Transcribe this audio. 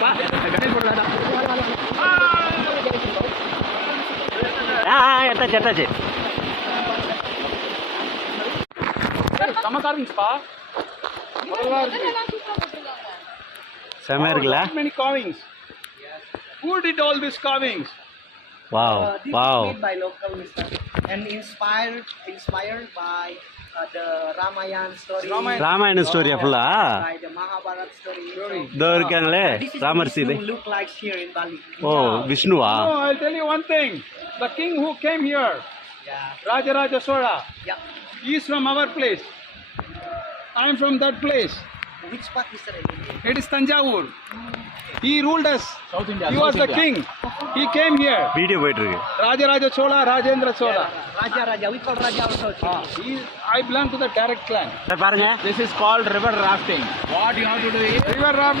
ah, ah, touch it, touch it. How many carvings? Who did all these carvings? Wow, uh, this wow. Is made by local Mr. And inspired, inspired by ಅದು Ramayana story Ramayana story ಫುಲ್ಲಾ ಇದೆ Mahabharata story O ವಿಷ್ಣುವಾ thing the king who came here Rajaraja ಸೋಳ is from our place I am from that place it is Thanjavur ಈ rule does you are the king ಈ came here video ಬೈಟ್ರಿ Rajaraja Chola Rajendra Chola Raja Raja we call Raja also I belong to the direct clan பாருங்க this is called river rafting what you have to to river rafting